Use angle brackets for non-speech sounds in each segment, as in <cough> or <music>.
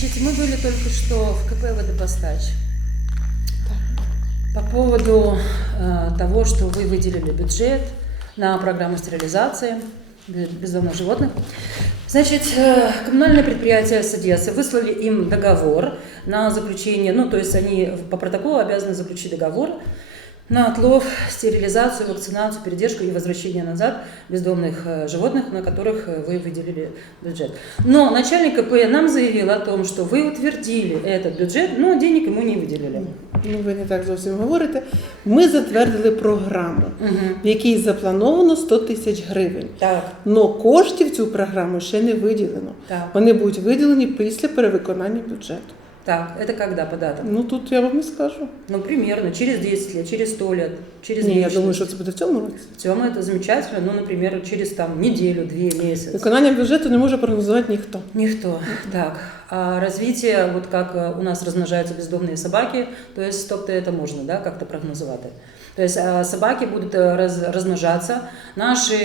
Значит, мы были только что в КП «Водопостач». По поводу э, того, что вы выделили бюджет на программу стерилизации бе- бездомных животных. Значит, э, коммунальное предприятие с Одессы выслали им договор на заключение, ну, то есть они по протоколу обязаны заключить договор на отлов, стерилизацию, вакцинацию, передержку и возвращение назад бездомных э, животных, на которых э, вы выделили бюджет. Но начальник КП нам заявил о том, что вы утвердили этот бюджет, но денег ему не выделили. Ну, ви не так зовсім говорите. Ми затвердили програму, в якій заплановано 100 тисяч гривень. Так, Но коштів в цю програму ще не виділено. так, Вони будуть виділені після перевиконання бюджету. так. Это когда по датам? Ну тут я вам не скажу. Ну, примерно, через 10 лет, через 100 лет, через Ні, я вечность. думаю, що це буде в цьому році. В Тема это замечательно, ну, например, через там неделю, две месяца. Виконання бюджету не може прогнозувати ніхто. Никто. Так. А развитие, вот как э, у нас размножаются бездомные собаки, то есть, тобто это можно, да, как-то прогнозувати. То есть э, собаки будут э, раз, размножаться, наши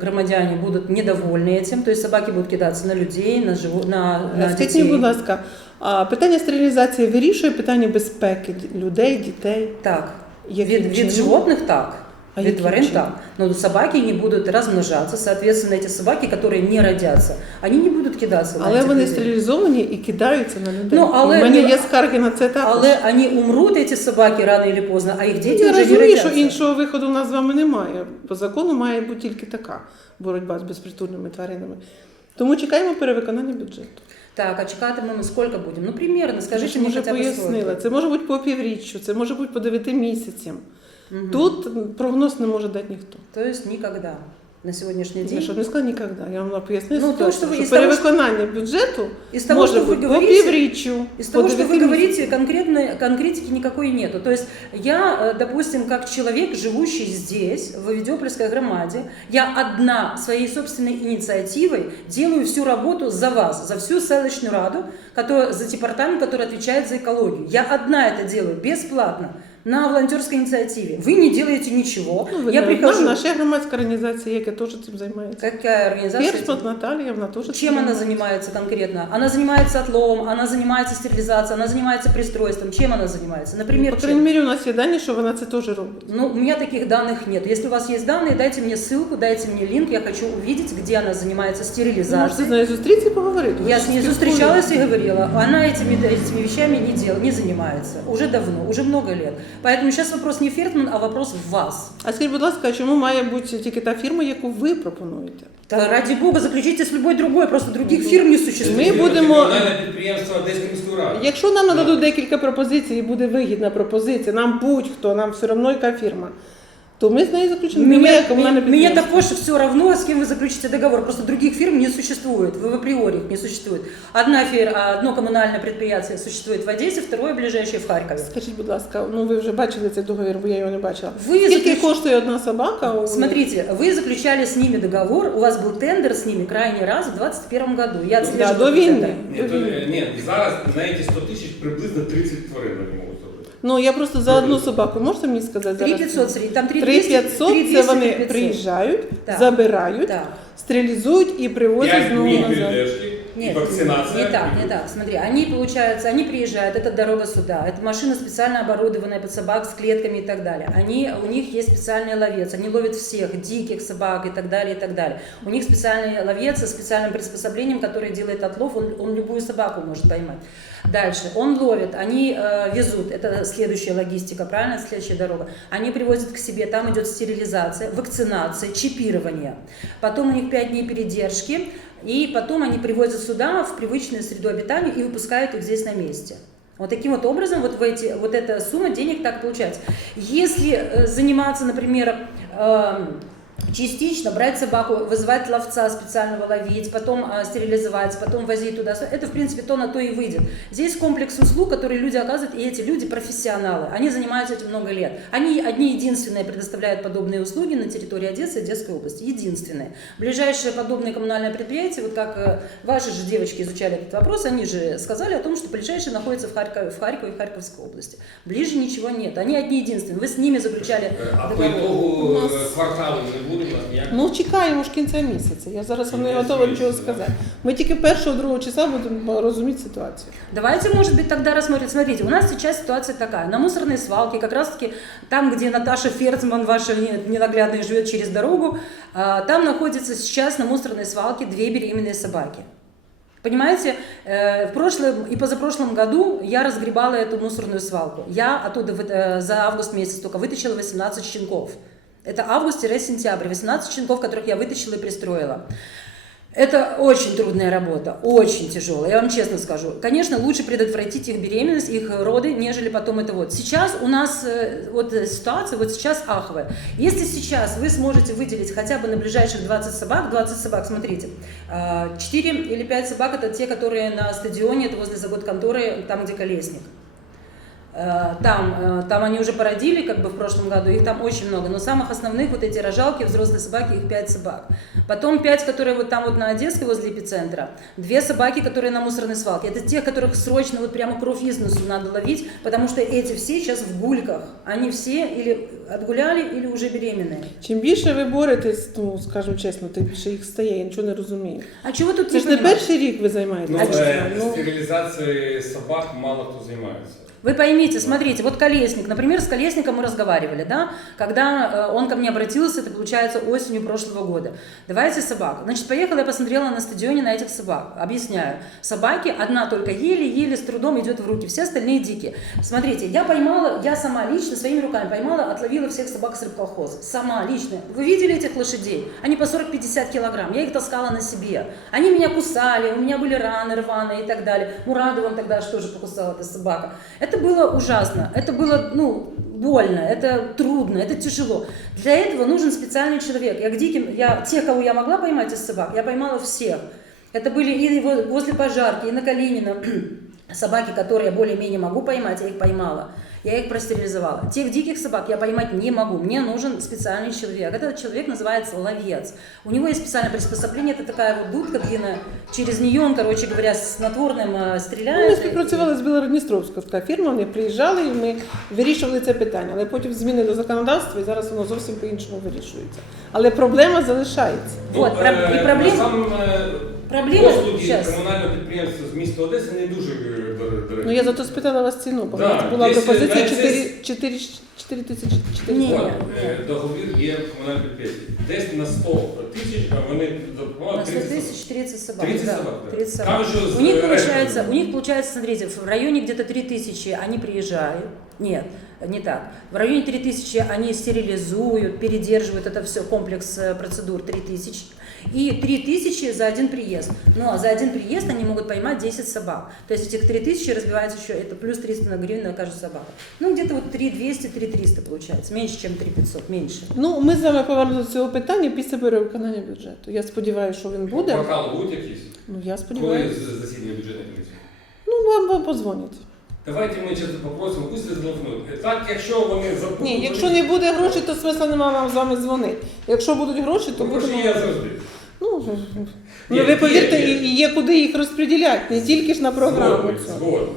громадяне будут недовольны этим, то есть собаки будут кидаться на людей, на, живо, на, на Скажіть детей. мені, будь ласка, а питання стерилізації вирішує питання безпеки ді- людей, дітей. Так, Яким вид, чином? вид животных так, А вид яким тварин чином? так. Но собаки не будут размножаться, соответственно, эти собаки, которые не родятся, они не будут кидаться на Але этих вони людей. стерилізовані і кидаються на людей. Ну, але- У мене ну, є скарги на це також. Але они умрут, эти собаки, рано или поздно, а их дети Я уже не розумію, що родятся. іншого виходу у нас з вами немає. По закону має бути тільки така боротьба з безпритульними тваринами. Тому чекаємо перевиконання бюджету. Так, а чекати ми сколько будем? Ну, примерно, скажите Скажіть, мне може хотя бы пояснила. сколько. Це може бути по півріччю, це може бути по дев'яти місяцям. Мгм. Тут прогноз не може дати ніхто. То есть никогда на сегодняшний Я день. щоб не сказала ніколи. Я вам поясню Ну, то, ситуацію, що ви- що із того, перевиконання бюджету Из того, може что вы бути по говорите, півріччю. из по того, что вы дев'яти говорите, місяцям. конкретно, конкретики никакой нету. То есть я, э, допустим, как человек, живущий здесь, в Авидиопольской громаде, я одна своей собственной инициативой делаю всю работу за вас, за всю селищную раду, которая, за департамент, который отвечает за экологию. Я одна это делаю бесплатно на волонтерской инициативе. Вы не делаете ничего. Ну, ви я знаєте, прихожу. Наша громадська організація, яка теж цим займається. Какая организация? Перспот Наталія, вона теж цим Чем она займається. занимается конкретно? Она занимается отловом, она занимается стерилизацией, она занимается пристройством. Чем она занимается? Например, По крайней чем? мірі, у нас є дані, що вона це теж робить. Ну, у меня таких данных нет. Если у вас есть данные, дайте мне ссылку, дайте мне линк. Я хочу увидеть, где она занимается Ви можете з стерилизацией. нею зустрітися і поговорити. Ви Я ж с ней спілкуєтесь. встречалась и говорила, она этими, этими вещами не, дел, не занимается. Уже давно, уже много лет. Поэтому сейчас вопрос не Фертман, а вопрос в вас. А скажіть, будь ласка, а чому має бути тільки та фірма, яку ви пропонуєте? Та ради бога, заключите с любой другою, просто других фірм не существує. Ми будемо- комунальне підприємство Одеської міської ради. Якщо нам нададуть декілька пропозицій і буде вигідна пропозиція, нам будь-хто, нам все одно яка фірма, то ми з нею заключимо. Не ми, Мне, а комунальне мне, мне підприємство. також все равно, с кем вы заключите договор. Просто других фирм не существует. В априори их не существует. Одна фирма, одно коммунальное предприятие существует в Одессе, второе ближайшее в Харькове. Скажіть, будь ласка, ну ви вже бачили цей договір, бо я його не бачила. Ви Скільки заключ- коштує одна собака? у- Смотрите, вы заключали с ними договор, у вас был тендер с ними крайний раз в 2021 году. Я Да, отслеживала до этот війни. тендер. Ні, то, ні, зараз на ці 100 тисяч приблизно 30 тварин вони можуть зробити. Ну я просто за одну собаку, можете мені сказати зараз? 3500 среди, там 3500 3200, це вони 3500. приїжджають, Так. забирають, Так. стерилізують і привозять 5 знову днів назад. передержки Нет, вакцинація. не так, не так. Смотри, они, получается, они приезжают, это дорога сюда, это машина специально оборудованная под собак с клетками и так далее. Они, у них есть специальный ловец, они ловят всех, диких собак и так далее, и так далее. У них специальный ловец со специальным приспособлением, который делает отлов, он, он любую собаку может поймать. Дальше, он ловит, они э, везут, это следующая логистика, правильно, следующая дорога. Они привозят к себе, там идет стерилизация, вакцинация, чипирование. Потом у них 5 дней передержки, и потом они привозят сюда, в привычную среду обитания, и выпускают их здесь на месте. Вот таким вот образом вот, в эти, вот эта сумма денег так получается. Если э, заниматься, например, эм, частично брать собаку, вызывать ловца специального ловить, потом э, стерилизовать, потом возить туда. Это, в принципе, то на то и выйдет. Здесь комплекс услуг, которые люди оказывают, и эти люди профессионалы. Они занимаются этим много лет. Они одни единственные предоставляют подобные услуги на территории Одессы и Одесской области. Единственные. Ближайшее подобное коммунальное предприятие, вот как э, ваши же девочки изучали этот вопрос, они же сказали о том, что ближайшее находится в Харькове, в Харькове и Харьковской области. Ближе ничего нет. Они одни единственные. Вы с ними заключали А по договор. ітогу У нас- е, кварталу не буде буде у нас ніяких. Ну, чекаємо ж кінця місяця. Я зараз вам не Кінець готова нічого місяця, да. сказати. Ми тільки першого, другого числа будемо розуміти ситуацію. Давайте, может быть, тогда рассмотрим. Смотрите, у нас сейчас ситуация такая. На мусорной свалке, как раз-таки там, где Наташа Ферцман, ваша не- ненаглядная, живет через дорогу, а, там находится сейчас на мусорной свалке две беременные собаки. Понимаете, э, в прошлом и позапрошлом году я разгребала эту мусорную свалку. Я оттуда вы- э, за август месяц только вытащила 18 щенков. Это август-сентябрь, 18 щенков, которых я вытащила и пристроила. Это очень трудная работа, очень тяжелая, я вам честно скажу. Конечно, лучше предотвратить их беременность, их роды, нежели потом это вот. Сейчас у нас э, вот э, ситуация, вот сейчас аховая. Если сейчас вы сможете выделить хотя бы на ближайших 20 собак, 20 собак, смотрите, 4 или 5 собак это те, которые на стадионе, это возле завод конторы, там, где колесник. Э, Там, э, там они уже породили, как бы в прошлом году, их там очень много, но самых основных вот эти рожалки, взрослые собаки, их пять собак. Потом пять, которые вот там вот на Одесской возле эпицентра, две собаки, которые на мусорной свалке. Это те, которых срочно вот прямо кровь из носу надо ловить, потому что эти все сейчас в гульках. Они все или отгуляли, или уже беременные. Чим більше ви боретесь, ну скажімо чесно, тим більше їх стає, я нічого не розумію. А чего тут Це не ж не понимать? перший рік ви займаєтесь. Ну, А чого? е, Ну, стерилізацією собак мало хто займається. Вы поймите, смотрите, вот Колесник, например, с Колесником мы разговаривали, да, когда э, он ко мне обратился, это получается осенью прошлого года. Давайте собак. Значит, поехала, я посмотрела на стадионе на этих собак. Объясняю. Собаки, одна только еле-еле с трудом идет в руки, все остальные дикие. Смотрите, я поймала, я сама лично своими руками поймала, отловила всех собак с рыбколхоза. Сама лично. Вы видели этих лошадей? Они по 40-50 килограмм. Я их таскала на себе. Они меня кусали, у меня были раны рваные и так далее. Мурадовым тогда что же покусала эта собака. Это было ужасно, это было, ну, больно, это трудно, это тяжело. Для этого нужен специальный человек. Я к диким, я, тех, кого я могла поймать из собак, я поймала всех. Это были и во- возле пожарки, и на Калинина <clears throat> собаки, которые я более-менее могу поймать, я их поймала. Я их простерилизовала. Тех диких собак я поймать не могу. Мне нужен специальный человек. Этот человек называется ловец. У него есть специальное приспособление. Это такая вот дудка длинная. Через нее он, короче говоря, с снотворным э, Ну, ми стреляет. співпрацювали з Білородністровською така фірма, вони приїжджали і ми вирішували це питання. Але потім зміни до законодавства і зараз воно зовсім по-іншому вирішується. Але проблема залишається. Вот, Ну, проб- е, і проблема- Сам е, Проблема послуги щас. комунального підприємства з міста Одеси не дуже е, дор- дорогі. Ну я зато спитала вас ціну, бо Да, у нас була якщо пропозиція навіть 4, 4, 4 тисячі 4 Ні. От, е, договір є в комунальному підприємстві. Десь на 100 тисяч, а вони На запропонували 100 30 тысяч 30 собак. 30 да, собак, да. 30 собак. Там еще У них с- получается, рэпером. у них получается, смотрите, в районе где-то 3 тысячи они приезжают. Нет, не так. В районе 3 тысячи они стерилизуют, передерживают это все, комплекс э, процедур 3 тысячи. И 3 тысячи за один приезд. Ну, а за один приезд они могут поймать 10 собак. То есть этих 3 тысячи разбивается еще, это плюс 300 на гривен на каждую собаку. Ну, где-то вот 3 200, 3 300 получается. Меньше, чем 3 500, меньше. Ну, ми з вами повернемося до цього питання після перевиконання бюджету. Я сподіваюся, що він буде. Квартал будуть якісь? Ну я Коли сподіваюся. з- засідання бюджетної комісії? Ну, вам, вам позвонять. Давайте ми чесно попросимо, пусть зателефонують. Так, якщо вони запропонують... Ні, якщо не буде грошей, то смисла немає вам з вами дзвонити. Якщо будуть гроші, то то гроші будемо. є завжди. Ну, ну Є, ви повірте, є, є. і і є куди їх розподіляти, не тільки ж на програму. Згодний, цю. згодний.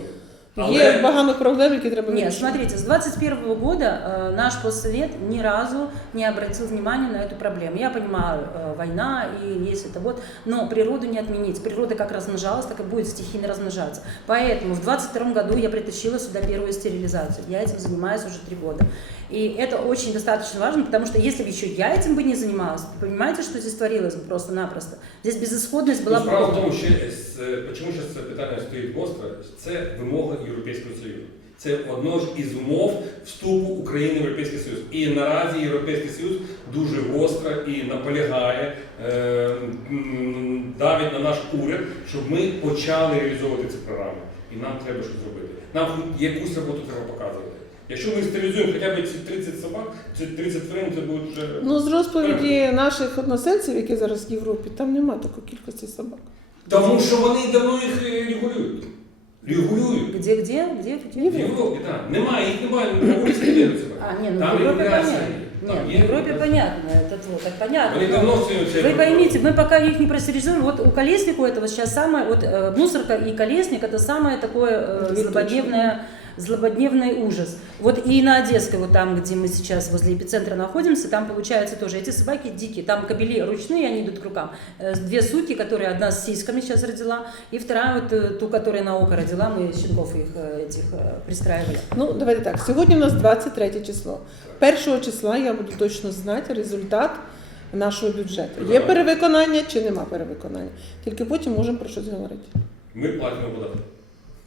Є багато проблем, які треба Нет, вирішити. смотрите, с 21 года э, наш постсовет ни разу не обратил внимания на эту проблему. Я понимаю, э, война и есть это вот, но природу не отменить. Природа как размножалась, так и будет стихийно размножаться. Поэтому в 22 году я притащила сюда первую стерилизацию. Я этим занимаюсь уже три года. И это очень достаточно важно, потому что если бы еще я этим бы не занималась, вы понимаете, что здесь творилось бы просто-напросто? Здесь безысходность была Ну, бы справа в полная. тому, що е, з- чому зараз це питання стоїть гостро, це вимога Європейського Союзу. Це одно ж із умов вступу України в Європейський Союз. І наразі Європейський Союз дуже гостро і наполягає, е, давить на наш уряд, щоб ми почали реалізовувати ці програми. І нам треба щось зробити. Нам якусь роботу треба показувати. Якщо ми стерилізуємо хоча б ці 30 собак, ці 30 тварин, це буде вже. Ну, з розповіді наших односельців, які зараз в Європі, там немає такої кількості собак. Тому що вони давно їх е, регулюють. Регулюють. Где, где, где, где? В Європі, так. Немає, їх немає, на вулиці не віриться. А, не, ну Там в Европе регуляція понятно. є. Нет, Там в є Европе регуляція. понятно, это вот, так понятно. Вони давно все це Вы поймите, мы пока их не простерилизуем, вот у колеснику этого сейчас самое, вот э, мусорка и колесник это самое такое э, Две злободневное злободневный ужас. Вот и на Одесской, вот там, где мы сейчас возле эпицентра находимся, там получается тоже, эти собаки дикие, там кобели ручные, они идут к рукам. Э, Две суки, которые одна с сиськами сейчас родила, и вторая вот э, ту, которая на око родила, мы щенков их э, этих э, пристраивали. Ну, давайте так. Сьогодні у нас 23 число. Першого числа я буду точно знати результат нашого бюджету. Є перевиконання чи нема перевиконання. Тільки потім можемо про щось говорити. Ми платимо податки.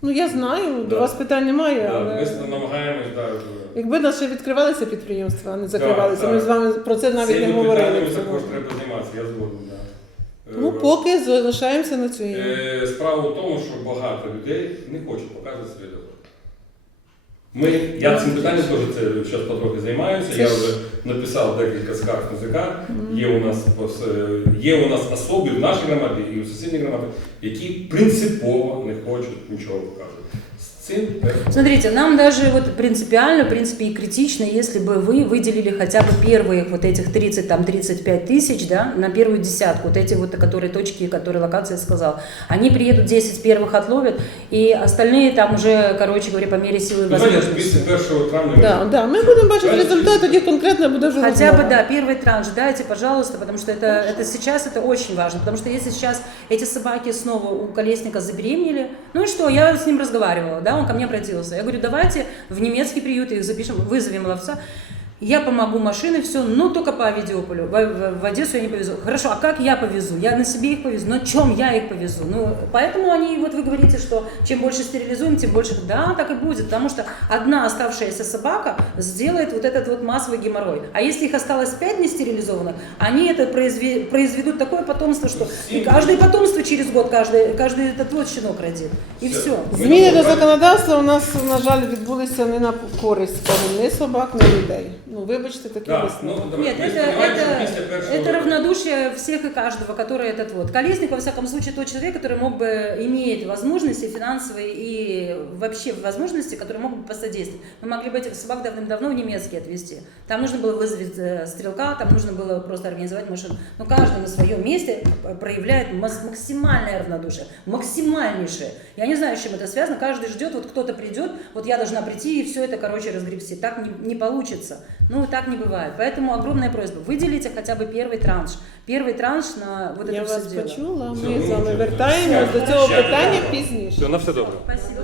Ну я знаю, до Да. вас питань немає, Да, але Ми намагаємось да, якби ще відкривалися підприємства, а не закривалися, так. ми з вами про це навіть не цими говорили. питаннями також треба займатися, я згоден. Да. Ну, Е, поки залишаємося на цій. Е, Справа в тому, що багато людей не хочуть показувати свідомо. Ми, я цим питанням теж це зараз потрохи займаюся. Це Я вже написав декілька скарг музика. Є у нас е, є у нас особи в нашій громаді і у сусідній громаді, які принципово не хочуть нічого показувати. З цим теж Смотрите, нам даже вот принципиально, в принципе, и критично, если бы вы выделили хотя бы первые вот этих 30, там, 35 тысяч, да, на первую десятку, вот эти вот, которые точки, которые локация сказал, они приедут 10 первых отловят, и остальные там уже, короче говоря, по мере силы и Ну, знаєте, возможностей. після 1 травня ми Да, да, ми будемо бачити Давайте результат, тоді конкретно буде вже Хотя бы, розмова. да, первый транш дайте, пожалуйста, потому что это, это сейчас это очень важно. Потому что если сейчас эти собаки снова у Колесника забеременели, ну и что, я с ним разговаривала, да, он ко мне обратился. Я говорю, давайте в немецкий приют их запишем, вызовем ловца. Я помогу машиной, все, но только по Авидиополю. В, в- в Одессу я не повезу. Хорошо, а как я повезу? Я на себе их повезу. Но чем я их повезу? Ну, поэтому они, вот вы говорите, что чем больше стерилизуем, тем больше. Да, так и будет. Потому что одна оставшаяся собака сделает вот этот вот массовый геморрой. А если их осталось пять нестерилизованных, они это произве- произведут такое потомство, что и каждое потомство через год, каждый, каждый этот вот щенок родит. И Всё. все. Зміни до законодавства у нас, на жаль, відбулися не на користь скажімо, ні собак, ні людей. Ну, вибачте, такі Да, висновки. ну, давай, Нет, ми это, сподіваємося, що это, після першого это равнодушие всех и каждого, который этот вот. Колесник, во всяком случае, тот человек, который мог бы, имеет возможности финансовые и вообще возможности, которые могут бы посодействовать. Мы могли бы этих собак давным-давно в немецкий отвезти. Там нужно было вызвать э, стрелка, там нужно было просто организовать машину. Но каждый на своем месте проявляет мас- максимальное равнодушие, максимальнейшее. Я не знаю, с чем это связано. Каждый ждет, вот кто-то придет, вот я должна прийти и все это, короче, разгребсти. Так не, не получится. Ну, так не бывает. Поэтому огромная просьба. Выделите хотя бы первый транш. Первый транш на вот Я это все вас дело. почула. Все, Ми ну, з вами вже. вертаємось до Щастя, цього щастя, питання добра. пізніше. Все, на все добре. Спасибо.